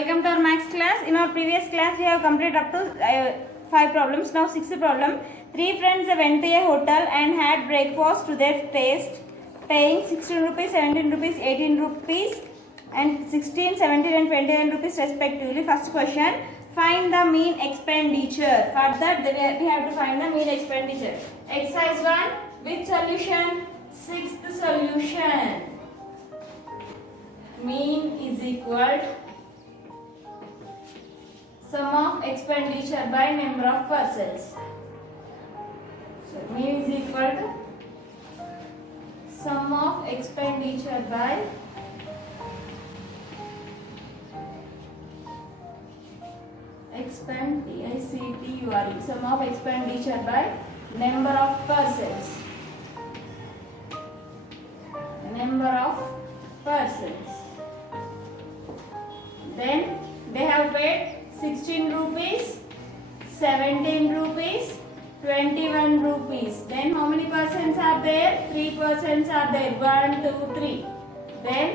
Welcome to our maths class. In our previous class, we have completed up to 5 problems. Now 6th problem. 3 friends went to a hotel and had breakfast to their taste, paying 16 rupees, 17 rupees, 18 rupees, and 16, 17, and 29 rupees respectively. First question: find the mean expenditure. For that, we have to find the mean expenditure. Exercise 1. Which solution? Sixth solution. Mean is equal sum of expenditure by number of persons. So mean is equal to sum of expenditure by sum of expenditure by number of persons. Number of persons. Then they have paid 16 rupees, 17 rupees, 21 rupees. Then how many persons are there? 3 persons are there. 1, 2, 3. Then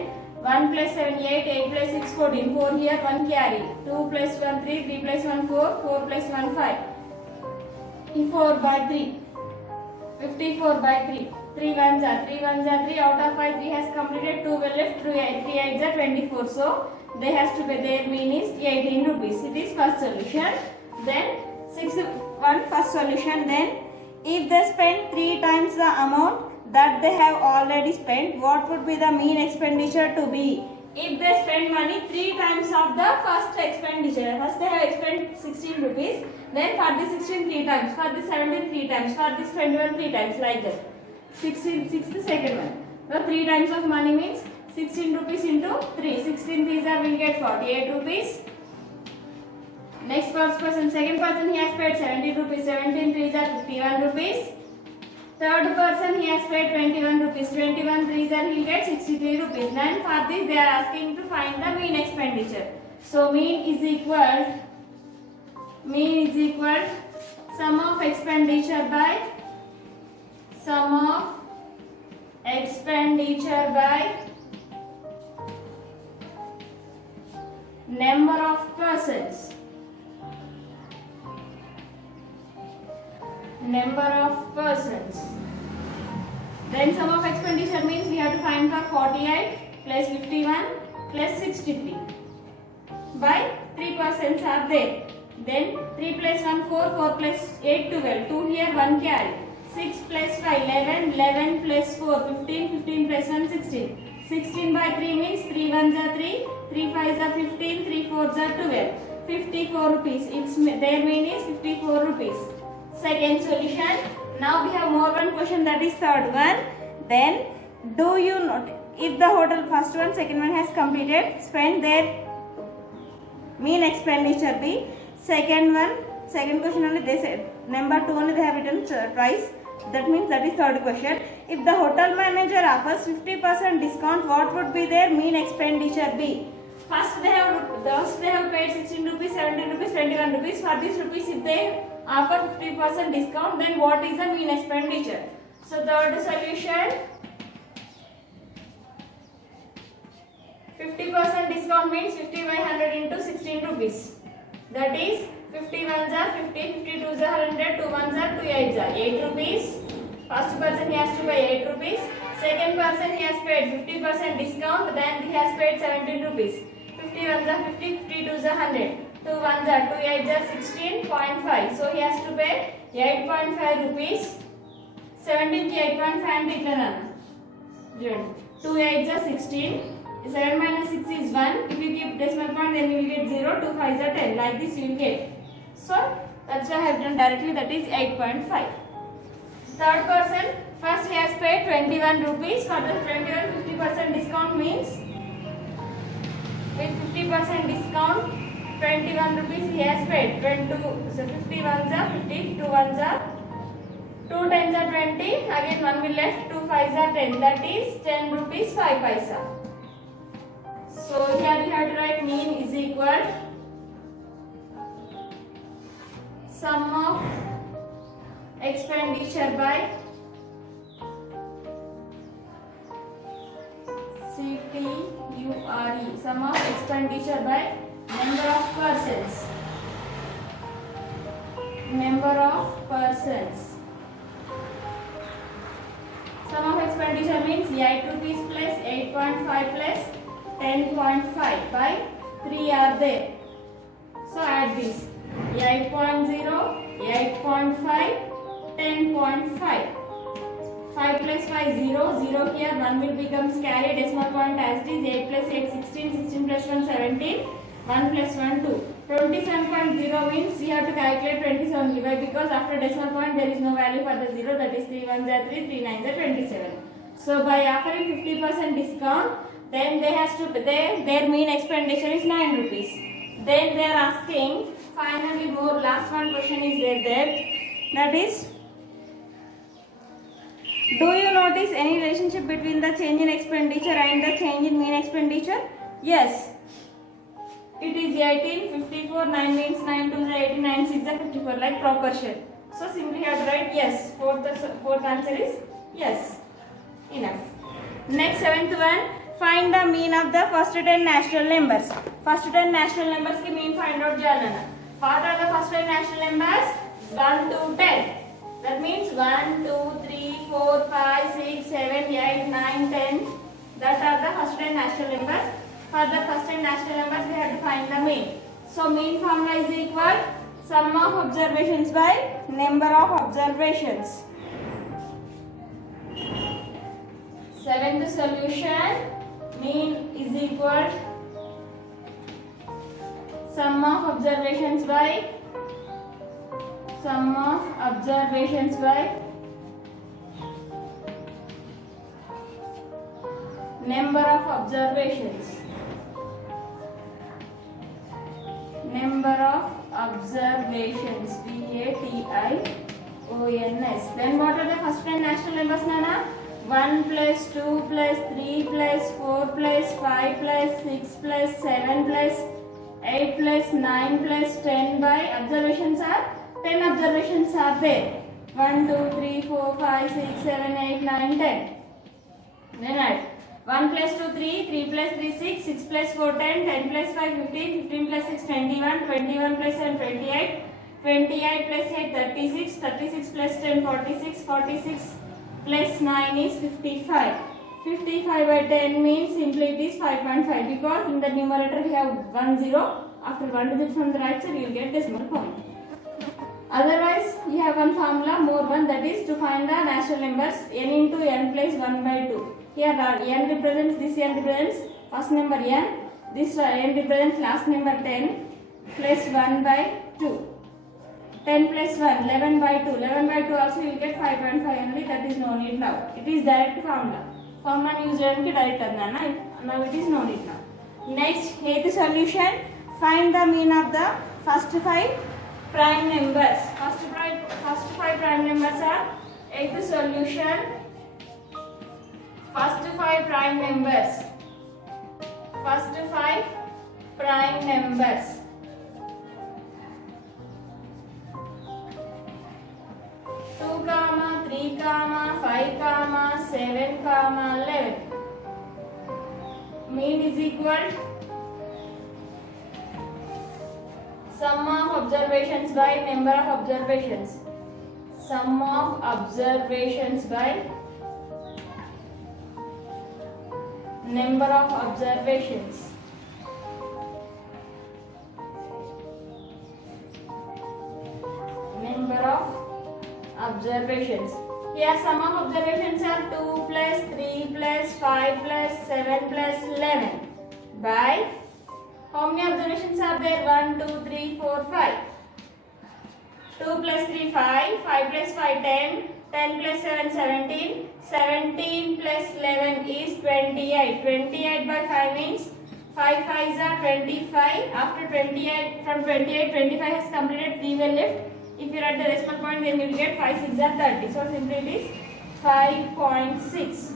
1 plus 7, 8, 8 plus 6, 14. 4 here, 1 carry. 2 plus 1, 3, 3 plus 1, 4, 4 plus 1, 5. 54 by 3. 54 by 3. 3 ones are 3. Out of 5, 3 has completed. 2 will left. 3 8s are 24. So they has to pay. Their mean is 18 rupees. It is first solution. Then first solution. Then if they spend 3 times the amount that they have already spent, what would be the mean expenditure to be? If they spend money 3 times of the first expenditure, first they have spent 16 rupees, then for this 16 3 times, for this 17 3 times, for this 21 3 times, like that. 16 the second one. The 3 times of money means 16 rupees into 3. 16 3s are will get 48 rupees. Next first person, second person, he has paid 17 rupees. 17 3s are 51 rupees. Third person, he has paid 21 rupees. 21 3s are he will get 63 rupees. Then for this they are asking to find the mean expenditure. So mean is equal sum of expenditure by number of persons. Then sum of expenditure means we have to find for 48 plus 51 plus 63 by 3 persons are there. Then 3 plus 1 4, 4 plus 8 12, 2 here 1 carry. 6 plus 5 11, 11 plus 4 15, 15 plus 1 16. 16 by 3 means 3 1s are 3, 3 5s are 15, 3 4s are 12. 54 rupees. Their mean is 54 rupees. Second solution. Now we have more one question, that is third one. Then do you note if the hotel first one, second one has completed, spend their mean expenditure be second question only they said, number 2 only they have written twice. That means that is third question. If the hotel manager offers 50% discount, what would be their mean expenditure be? First they have paid 16 rupees, 17 rupees, 21 rupees. For this rupees, if they offer 50% discount, then what is the mean expenditure? So third solution, 50% discount means 50 by 100 into 16 rupees. That is 50 ones are 50, 50 twos are 100, 2 ones are 2 8s are 8 rupees. First person he has to pay 8 rupees. Second person he has paid 50% discount, then he has paid 17 rupees. 50 ones are 50, 50 twos are 100, 2 ones are 2 8s are 16.5. So he has to pay 8.5 rupees. 17 ki 8.5 and itla 2 8s are 16. 7 minus 6 is 1. If you keep decimal point, then you will get 0. 2 5s are 10. Like this you will get. So that's why I have done directly, that is 8.5. Third person, first he has paid 21 rupees. For the 21, 50% discount means with 50% discount 21 rupees he has paid. 22, so 50 ones are 50, 2 ones are 2 10s are 20. Again 1 will left, 2 5s are 10. That is 10 rupees 5 paisa. So here we have to write mean is equal sum of expenditure by CTURE, sum of expenditure by Number of persons. Number of persons. Sum of expenditure means 8 rupees plus 8.5 plus 10.5 by 3 are there. So add this 8.0, 8.5, 10.5. 5 plus 5 0, 0 here, 1 will becomes carry, decimal point as it is, 8 plus 8 16, 16 plus 1 17, 1 plus 1 2. 27.0 means you have to calculate 27 why? Because after decimal point there is no value for the 0, that is 3 1s are 3, 3 9s are 27. So by offering 50% discount, then they has to their mean expenditure is 9 rupees. Then they are asking finally more last one question is there that is, do you notice any relationship between the change in expenditure and the change in mean expenditure? Yes. It is 18, 54, 9 means 9 to the 18, 9 6 are 54 like proportion. So simply you have to write yes. Fourth answer is yes. Enough. Next 7th one. Find the mean of the first 10 natural numbers. First 10 natural numbers की mean find out जाना. What are the first 10 natural numbers? 1 to 10. That means 1, 2, 3, 4, 5, 6, 7, 8, 9, 10. That are the first 10 natural numbers. For the first 10 natural numbers, we have to find the mean. So mean formula is equal sum of observations by number of observations. 7th solution, mean is equal sum of observations by number of observations. Number of observations. PATIONS. Then what are the first 10 natural numbers, Nana? 1 plus 2 plus 3 plus 4 plus 5 plus 6 plus 7 plus 8 plus 9 plus 10 by observations are 10 observations are there. 1, 2, 3, 4, 5, 6, 7, 8, 9, 10. Then add 1 plus 2, 3, 3 plus 3, 6, 6 plus 4, 10, 10 plus 5, 15, 15 plus 6, 21, 21 plus 7, 28, 28 plus 8, 36, 36 plus 10, 46, 46 plus 9 is 55. 55 by 10 means simply it is 5.5 because in the numerator we have 1 0. After 1 digit from the right side you will get decimal point. Otherwise you have one formula more one, that is to find the natural numbers n into n plus 1 by 2. Here n represents, this n represents first number n, this n represents last number 10 plus 1 by 2. 10 plus 1, 11 by 2. 11 by 2 also you will get 5.5 only, that is no need now. It is direct formula. Formula use cheyadaniki direct adna. Now it is no need now. Next, 8th solution. Find the mean of the first 5 prime numbers. First 5 prime numbers are 8th solution. First 5 prime numbers. First 5 prime numbers. 2, 3, 5, 7, 11. Mean is equal sum of observations by number of observations. Sum of observations by number of observations. Number of observations. Here sum of observations are 2 plus 3 plus 5 plus 7 plus 11 by how many observations are there? 1, 2, 3, 4, 5. 2 plus 3 5, 5 plus 5 10, 10 plus 7 17, 17 plus 11 is 28. 28 by 5 means 5 5s are 25. After 28, from 28 25 has completed, 3 will left. If you write the decimal point, then you will get 5 6 are 30. So simply it is 5.6.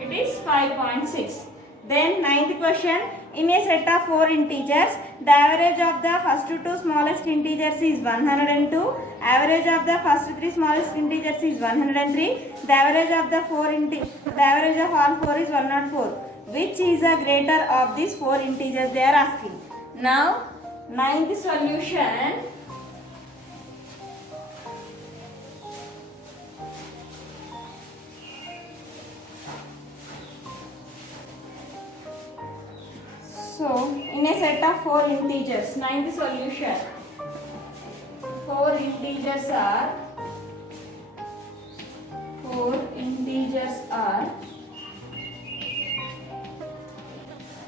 It is 5.6. Then 9th question. In a set of 4 integers, the average of the first 2 smallest integers is 102. Average of the first 3 smallest integers is 103. The average of the all 4 is 104. Which is the greater of these 4 integers? They are asking. Now, ninth solution. So, in a set of 4 integers, ninth solution. 4 integers are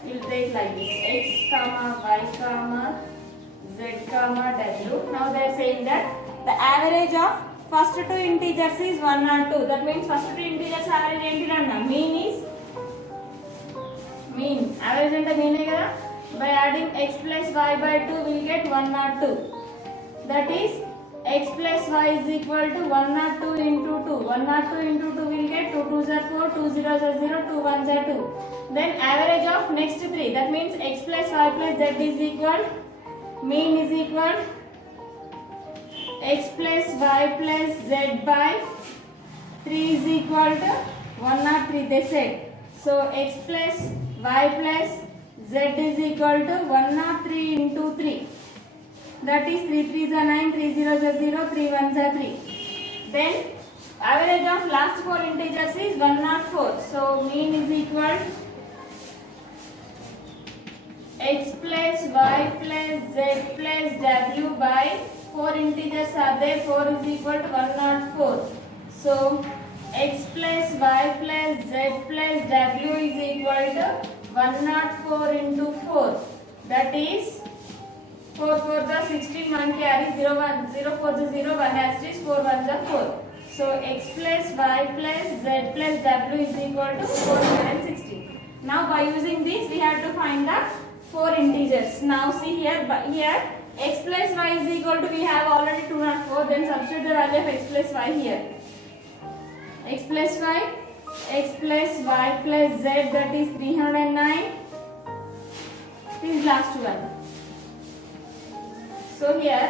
we'll take like this x comma y comma z comma w. Now they are saying that the average of first two integers is 1 or 2. That means first two integers average enti anna mean is mean. Average ante mean e kada. By adding x plus y by 2 we will get 1 or 2. That is x plus y is equal to 1 or 2 into 2. 1 or 2 into 2 will get 2 2s are 4, 2 0s are 0, 2 1s are 2. Then average of next 3. That means x plus y plus z is equal, mean is equal x plus y plus z by 3 is equal to 1 or 3 they said. So x plus y plus z is equal to 1 or 3 into 3. That is 3 3s are 9, 3 0s are 0, 3 1s are 3. Then average of last 4 integers is 104. So mean is equal x plus y plus z plus w by 4 integers are there. 4 is equal to 104. So x plus y plus z plus w is equal to 104 into 4. That is 4 4 the 16, 1 carry 0 1 0 4 the 0 1 asterisk 4 1 the 4. So x plus y plus z plus w is equal to 416. Now by using this we have to find the 4 integers. Now see here x plus y is equal to we have already 204. Then substitute the value of x plus y here. X plus y plus z, that is 309. This is last one. So here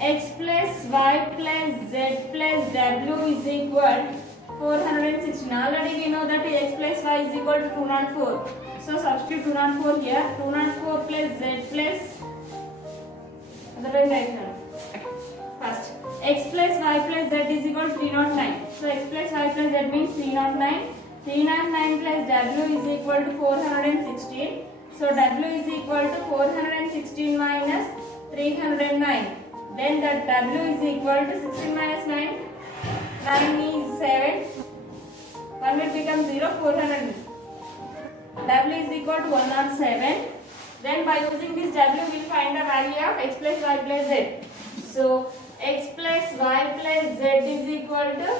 x plus y plus z plus w is equal 416. Already we know that x plus y is equal to 204. So substitute 204 here. 204 plus z plus other direction. First x plus y plus z is equal to 309. So x plus y plus z means 309. 309 plus w is equal to 416. So w is equal to 416 minus 309. Then that w is equal to 16 minus 9. 9 is 7. 1 will become 0. 400. W is equal to 107. Then by using this w we will find the value of x plus y plus z. So x plus y plus z is equal to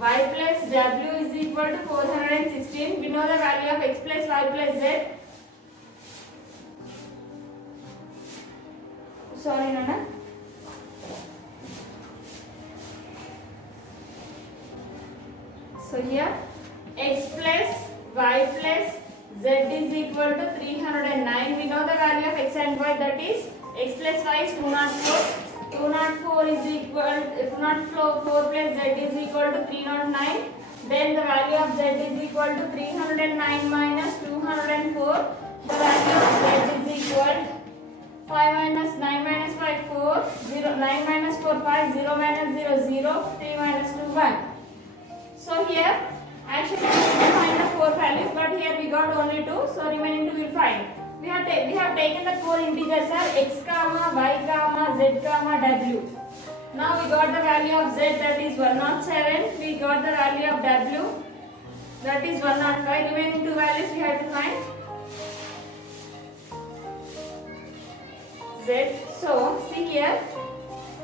y plus w is equal to 416. We know the value of x plus y plus z. Sorry, Nana. So here x plus y plus z is equal to 309. We know the value of x and y, that is x plus y is 204. 204 is equal 204 plus z is equal to 309. Then the value of z is equal to 309 minus 204. The value of z is equal 5 minus 9 minus 5 4 0 9 minus 4 5 0 minus 0 0 3 minus 2 1. So here actually we will find the 4 values, but here we got only 2, so remaining 2 we will find. We have taken the 4 integers are x comma y comma z comma w. Now we got the value of z, that is 107. We got the value of w, that is 105. Remaining 2 values we have to find. Z. So see here,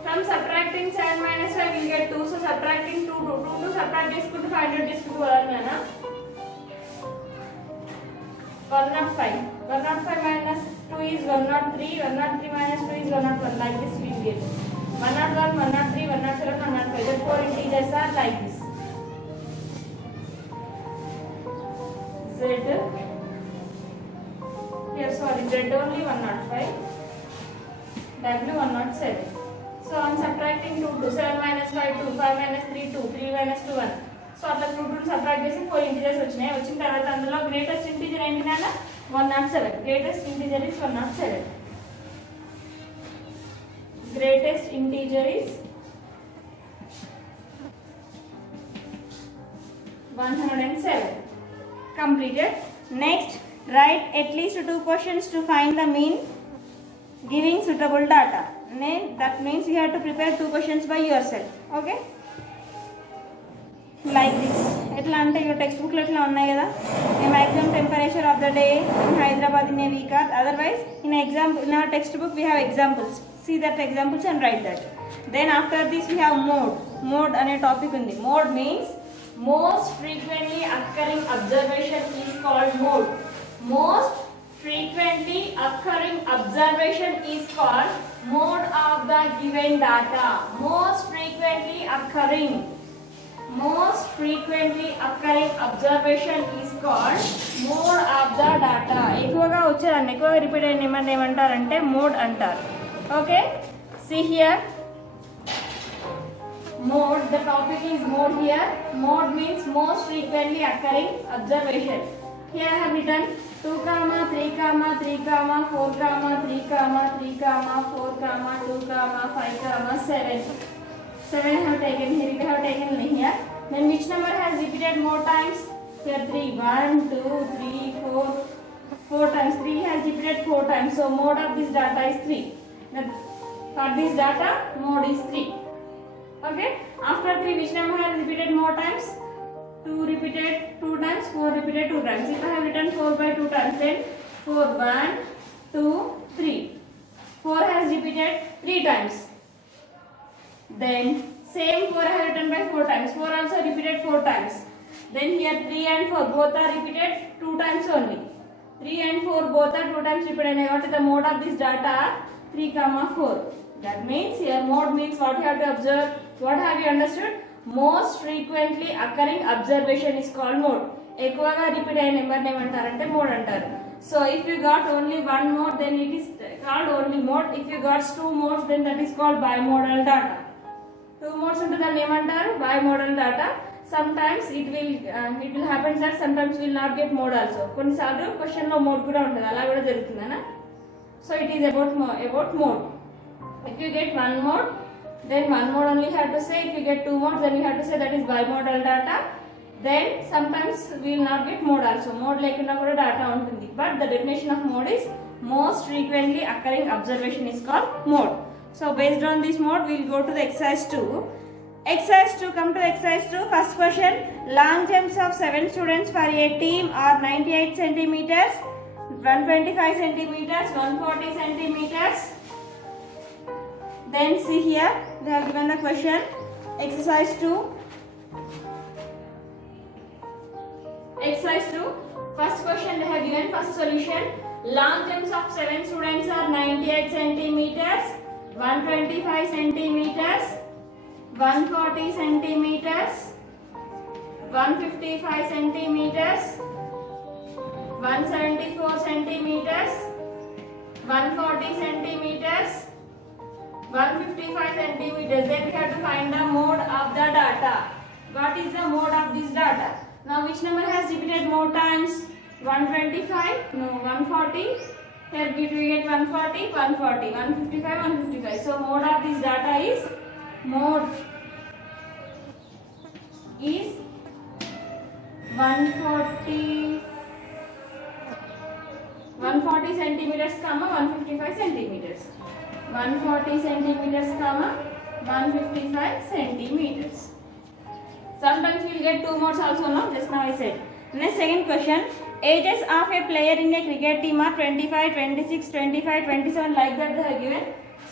from subtracting 7 minus 5 we will get 2. So subtracting 2 to subtract this to 500 this to 105. 105 minus 2 is 103. 103 minus 2 is 101. Like this we will get 101, 103, 107, 105. The 4 integers are like this. Z. Here sorry, Z only 105. W 107. So I am subtracting 2 to 7 minus 5 2, 5 minus 3 2, 3 minus 2 1. So అట్లా 2 2 subtract చేసి 4 integers వచ్చినాయి. వచ్చిన తర్వాత అందులో greatest integer ఏంటి నాన్న 107. Greatest integer is 107. Greatest integer is 107. Completed. Next, write at least 2 questions to find the mean giving suitable data. That means you have to prepare 2 questions by yourself. Okay? Like this. ఎట్లా అంటే your textbook లో ఎట్లా ఉన్నాయి కదా, maximum temperature of the day in Hyderabad in a week. Otherwise, in our textbook we have examples. See that examples and write that. Then after this we have mode. Mode అనే topic ఉంది. Mode means most frequently occurring observation is called mode. Most frequently occurring observation is called mode of the given data. Most frequently occurring observation is called mode of the data. ఎక్కువగా వచ్చారని ఎక్కువగా repeat అయిన ఏమంటారంటే mode అంటారు. Okay, see here, mode, the topic is mode here. Mode means most frequently occurring observation. Here I have written 2, 3, 3, 4, 3, 3, 4, 2, 5, 7. 7 I have taken here, we have taken here. Then which number has repeated more times? Here 3, 1, 2, 3, 4 times. 3 has repeated 4 times. So mode of this data is 3. For this data, mode is 3. Okay. After 3, which number has repeated more times? 2 repeated 2 times, 4 repeated 2 times. If I have written 4 by 2 times, then 4, 1, 2, 3. 4 has repeated 3 times. Then same 4 I have written by 4 times. 4 also repeated 4 times. Then here 3 and 4 both are repeated 2 times only. 3 and 4 both are 2 times repeated. What is the mode of this data? 3, 4. That means here mode means what you have to observe. What have you understood? Most frequently occurring observation is called mode. ఎక్కువగా repeat అయిన number ఏమంటారంటే mode అంటారు. So if you got only one mode, then it is called only mode. If you got 2 modes, then that is called bimodal data. 2 modes ఉంటే దాన్ని ఏమంటారు? Bimodal data. Sometimes it will happen that sometimes will not get mode also. కొన్నిసార్లు question లో mode కూడా ఉంటుంది, అలా కూడా జరుగుతుందనా. So it is about mode. If you get one mode, then one mode only have to say. If you get 2 modes, then you have to say that is bimodal data. Then sometimes we will not get mode also. Mode lekunda kuda data untundi. But the definition of mode is most frequently occurring observation is called mode. So based on this mode, we will go to the exercise 2. Exercise 2, come to exercise 2. First question, long jumps of 7 students for a team are 98 centimeters, 125 centimeters, 140 centimeters. Then see here, they have given the question, exercise 2. Exercise 2, first question they have given, first solution, long jumps of 7 students are 98 centimeters, 125 centimeters, 140 centimeters, 155 centimeters, 174 centimeters, 140 centimeters, 155 centimeters. Then we have to find the mode of the data. What is the mode of this data? Now which number has repeated more times? 125? No, 140. Here we get 140, 140, 155, 155. So mode of this data is 140 centimeters, 155 centimeters. 140 centimeters, 155 centimeters. Sometimes we will get 2 modes also, no? Just now I said. Next, second question. Ages of a player in a cricket team are 25, 26, 25, 27, like that they have given.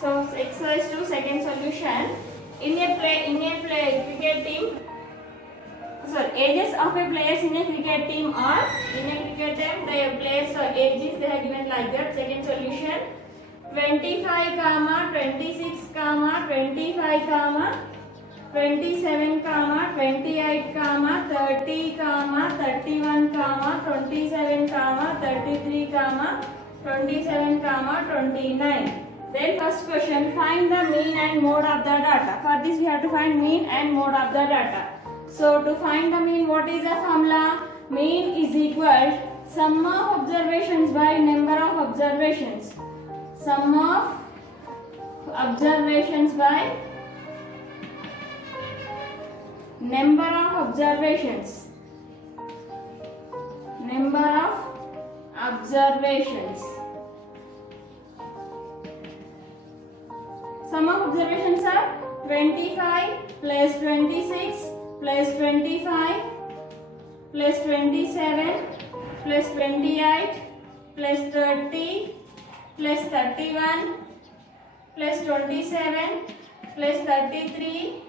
So exercise 2, second solution. Ages of a players in a cricket team are, in a cricket team, the players ages they have given like that. Second solution, 25, 26, 25, 27, 28, 30, 31, 27, 33, 27, 29. Then first question, find the mean and mode of the data. For this we have to find mean and mode of the data. So to find the mean, what is the formula? Mean is equal Sum of observations by number of observations. Sum of observations by number of observations. Number of observations. Sum of observations are 25 plus 26 plus 25 plus 27 plus 28 plus 30 plus 31 plus 27 plus 33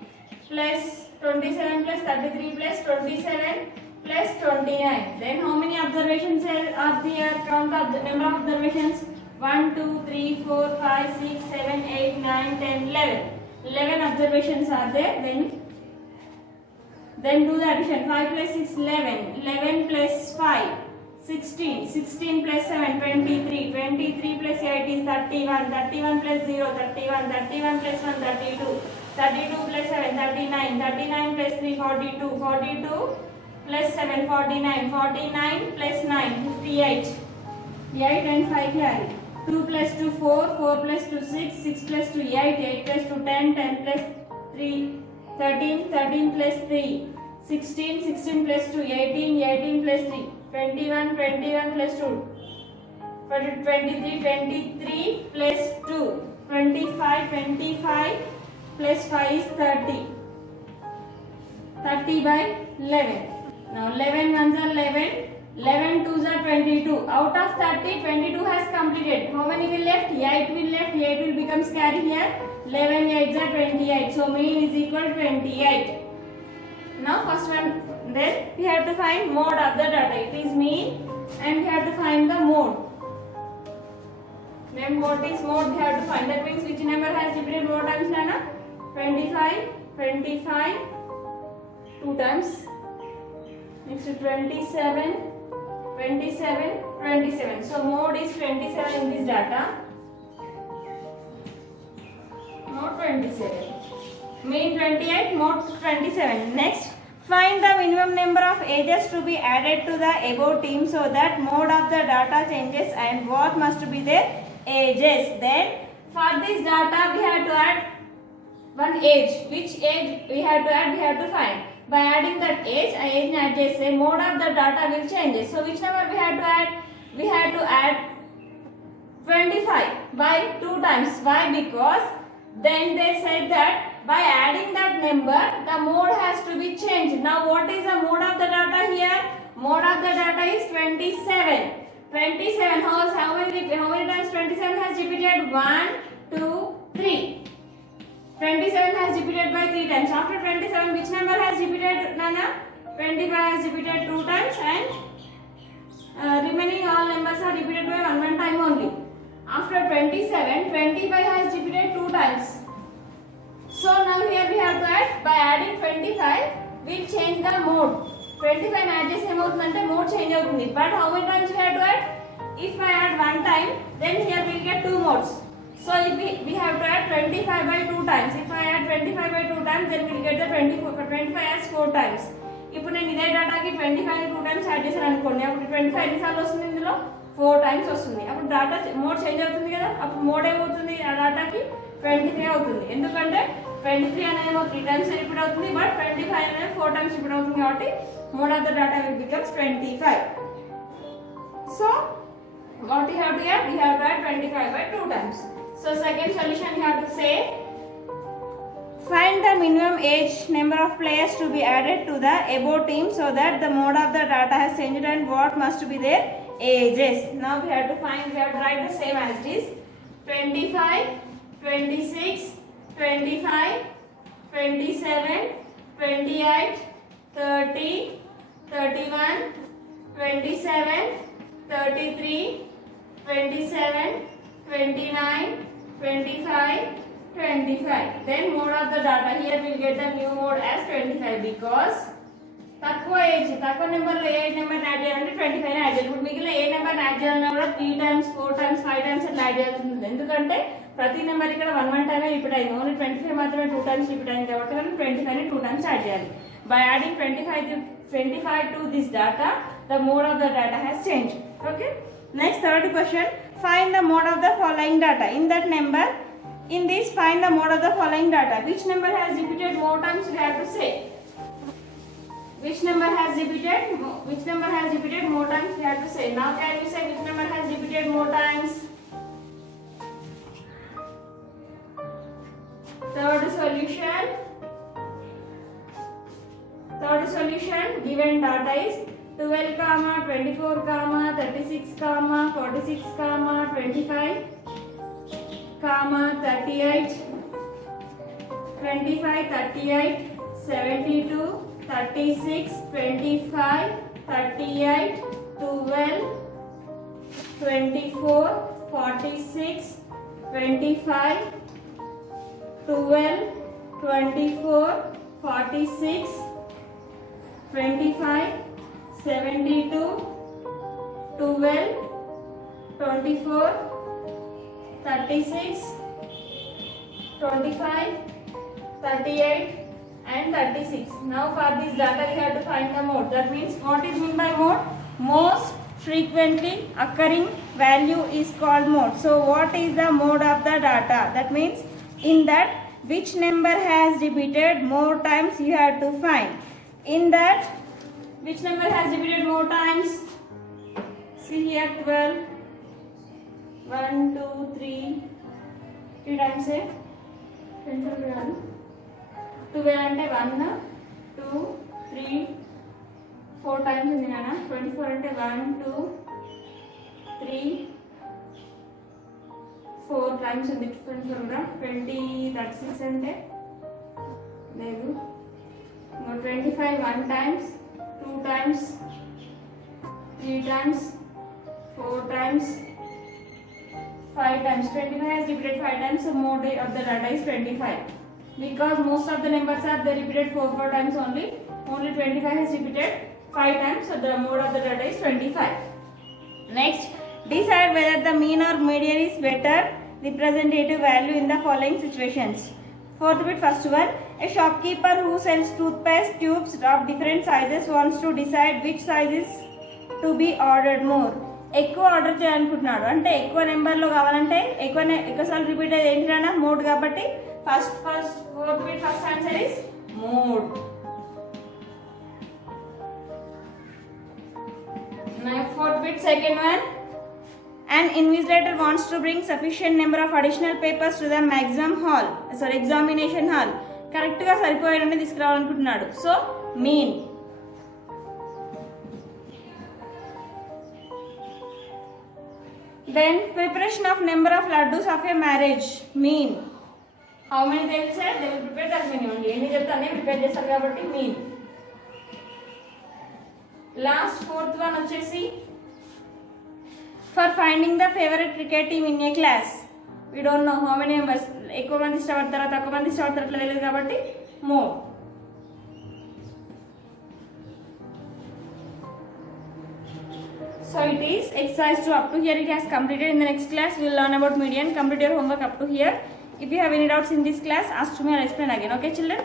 plus 27 plus 33 plus 27 plus 29. Then how many observations are there? Count the number of observations. 1, 2, 3, 4, 5, 6, 7, 8, 9, 10, 11. 11 observations are there. Then do the addition. 5 plus 6, 11. 11 plus 5, 16. 16 plus 7, 23. 23 plus 8 is 31. 31 plus 0, 31. 31 plus 1, 32. 32 plus 7, 39. 39 plus 3, 42. 42 plus 7, 49. 49 plus 9, 58. 8 and 5 carry. 2 plus 2, 4. 4 plus 2, 6. 6 plus 2, 8. 8 plus 2, 10. 10 plus 3, 13. 13 plus 3, 16. 16 plus 2, 18. 18 plus 3, 21. 21 plus 2, 23. 23 plus 2, 25. 25 plus 5 is 30. 30 by 11. Now 11 ones are 11. 11 twos are 22. Out of 30, 22 has completed. How many will left? 8 will left. 8 will become carry here. 11 8s are 28. So mean is equal to 28. Now first one, then we have to find mode of the data. It is mean and we have to find the mode. Then what is mode we have to find. That means which number has repeated more times, Nana? 25, 25, 2 times. Next to 27, 27, 27. So mode is 27 in this data. Mode 27. Mean 28, mode 27. Next, find the minimum number of ages to be added to the above team so that mode of the data changes and what must be their ages. Then for this data we have to add one age. Which age we have to add? We have to find. By adding that age adds say mode of the data will change. So which number we have to add? We have to add 25 by 2 times. Why? Because then they said that by adding that number the mode has to be changed. Now what is the mode of the data here? Mode of the data is 27. 27. How many times 27 has repeated? 1, 2, 3. 27 has repeated by 3 times. After 27, which number has repeated, Nana? 25 has repeated 2 times and remaining all numbers are repeated by one time only. After 27, 25 has repeated 2 times. So now here we have to add, by adding 25, we'll change the mode. 25 adds mode change avutundi. But how many times we have to add? If I add 1 time, then here we'll get 2 modes. So if we have to add 25 by 2 times. If I add 25 by 2 times, then we'll get the 25 as 4 times. ఇప్పుడు నేను ఇదే డాటాకి 25 ని 2 times add చేశాను అనుకోండి. అప్పుడు 25 ఎన్నిసార్లు వస్తుంది? ఇందులో 4 టైమ్స్ వస్తుంది. అప్పుడు డాటా మోడ్ చేంజ్ అవుతుంది కదా. అప్పుడు మోడ్ ఏమవుతుంది? ఆ డాటాకి 23 అవుతుంది. ఎందుకంటే 23 అనేది 3 టైమ్స్ రిపీట్ అవుతుంది. బట్ 25 అనేది 4 టైమ్స్ రిపీట్ అవుతుంది కాబట్టి mode of the data will becomes 25. So what you have to add? We have to add 25 by 2 times. So second solution you have to say, find the minimum age number of players to be added to the above team so that the mode of the data has changed and what must be their ages. Now we have to write the same as it is. 25, 26, 25, 27, 28, 30, 31, 27, 33, 27, 29, 25, 25. Then mode of the data, here we will get the new mode as 25 because తక్కువ number లో ఏ number add చేయాలంటే 25 add చేయాలి. ఇప్పుడు మిగిలిన ఏ number add చేయాలన్నా కూడా 3 times 4 times 5 times అట్లా add చేయాల్సింది. ఎందుకంటే ప్రతి నెంబర్ ఇక్కడ 1 టైమే రిపీట్ అయింది. ఓన్లీ 25 మాత్రమే 2 times రిపీట్ అయింది కాబట్టి మనం 25 ని 2 times యాడ్ చేయాలి. By adding 25 to this data, the mode of the data has changed. Okay. Next, third question. Find the mode of the following data. In that number, in this, find the mode of the following data. Which number has repeated more times? You have to say. Which number has repeated? Which number has repeated more times? You have to say. Now, can you say which number has repeated more times? Third solution. Third solution. Given data is 12, 24, 36, 46, 25, 38, 25, 38, 72, 36, 25, 38, 12, 24, 46, 25, 12, 24, 46, 25, 72, 12, 24, 36, 25, 38 and 36. Now for this data we have to find the mode. That means what is meant by mode? Most frequently occurring value is called mode. So what is the mode of the data? That means in that which number has repeated more times you have to find. In that which number has repeated more times? See here 12. 1, 2, 3. 3 times say 12 అంటే 1, 2, 3, 4 times ఉంది నాన్న. 24 అంటే 1, 2, 3, 4 times ఉంది 24 కూడా. 36 అంటే లేదు. 25 1 times, 2 times, 3 times, 4 times, 5 times. 25 has repeated 5 times, so mode of the data is 25. Because most of the numbers are they repeated 4 times only. Only 25 has repeated 5 times, so the mode of the data is 25. Next, decide whether the mean or median is better representative value in the following situations. Fourth bit, first one. A shopkeeper who sells toothpaste tubes of different sizes wants to decide which size is to be ordered more. ఎక్కువ order చేయాలనుకుంటున్నాడు అంటే ఎక్కువ నెంబర్లో కావాలంటే ఎక్కువసార్లు repeat అయ్యేది ఏంటన్నా mode కాబట్టి fourth bit first answer is mode. Now fourth bit second one. An invigilator wants to bring sufficient number of additional papers to the examination hall. Correct గా సరిపోయేటట్టు తీసుకురావాలనుకుంటున్నాడు. So mean. Then preparation of number of laddus of a marriage. Mean. How many they will say? They will prepare that many only. ఎన్ని చెప్తే అన్నీ prepare చేస్తారు కాబట్టి mean. Last fourth one వచ్చేసి for finding the favourite cricket team in a class. We don't know how many members. ఎక్కువ మంది ఇష్టపడతారా తక్కువ మంది ఇష్టపడతారు అట్లా తెలియదు కాబట్టి more. So it is exercise 2 up to here it has completed. In the next class we will learn about median. Complete your homework up to here. If you have any doubts in this class, ask to me, I'll explain again. Okay children?